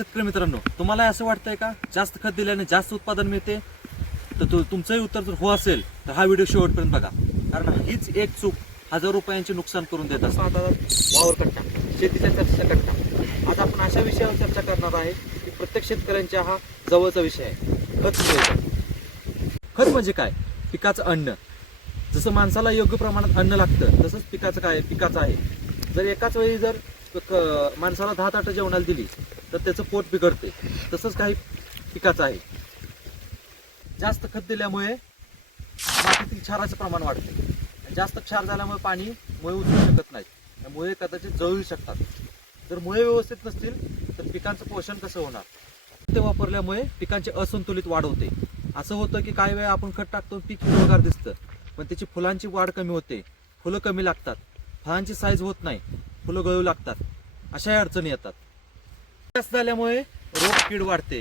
शेतकरी मित्रांनो, तुम्हाला असं वाटतंय का जास्त खत दिल्याने जास्त उत्पादन मिळते? तर तुमचंही उत्तर जर हो असेल तर हा व्हिडिओ शेवटपर्यंत बघा, कारण हीच एक चूक हजारो रुपयांचे नुकसान करून देत असते. आता वावर कट्टा, शेतीच्या चर्चेचा कट्टा. आज आपण अशा विषयावर चर्चा करणार आहे की प्रत्येक शेतकऱ्यांच्या हा जवळचा विषय आहे, खत नियोजन. खत म्हणजे काय? पिकाचं अन्न. जसं माणसाला योग्य प्रमाणात अन्न लागतं तसंच पिकाचं काय? पिकाचं आहे. जर एकाच वेळी जर माणसाला 10 ताटं जेवणाला दिली तर त्याचं पोट बिघडते. तसंच काही पिकाचं आहे. जास्त खत दिल्यामुळे मातीतील क्षाराचं प्रमाण वाढते. जास्त क्षार झाल्यामुळे पाणी मुळे उचलू शकत नाहीत. मुळे कदाचित जळू शकतात. जर मुळे व्यवस्थित नसतील तर पिकांचं पोषण कसं होणार? ते वापरल्यामुळे पिकांची असंतुलित वाढ होते. असं होतं की काही वेळा आपण खत टाकतो, पीक हिरवगार दिसतं, पण त्याची फुलांची वाढ कमी होते, फुलं कमी लागतात, फळांची साईज होत नाही, फुलं गळू लागतात. अशाही अडचणी येतात. जास्त झाल्यामुळे रोग कीड वाढते,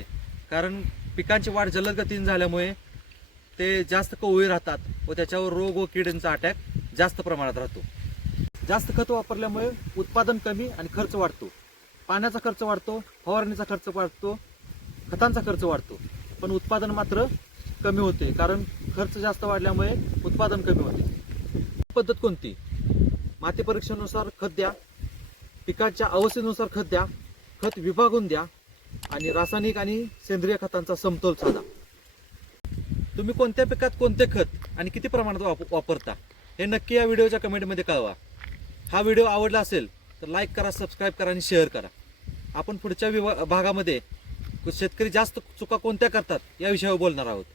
कारण पिकांची वाढ जलद गतीने झाल्यामुळे ते जास्त कवळी राहतात व त्याच्यावर रोग व किडींचा अटॅक जास्त प्रमाणात राहतो. जास्त खत वापरल्यामुळे उत्पादन कमी आणि खर्च वाढतो. पाण्याचा खर्च वाढतो, फवारणीचा खर्च वाढतो, खतांचा खर्च वाढतो, पण उत्पादन मात्र कमी होते, कारण खर्च जास्त वाढल्यामुळे उत्पादन कमी होते. पद्धत कोणती? माती परीक्षेनुसार खत द्या, पिकाच्या अवस्थेनुसार खत द्या, खत विभागून द्या आणि रासायनिक आणि सेंद्रिय खतांचा समतोल साधा. तुम्ही कोणत्या पिकात कोणते खत आणि किती प्रमाणात वापरता हे नक्की या व्हिडिओच्या कमेंटमध्ये कळवा. हा व्हिडिओ आवडला असेल तर लाईक करा, सबस्क्राईब करा आणि शेअर करा. आपण पुढच्या भागामध्ये शेतकरी जास्त चुका कोणत्या करतात या विषयावर बोलणार आहोत.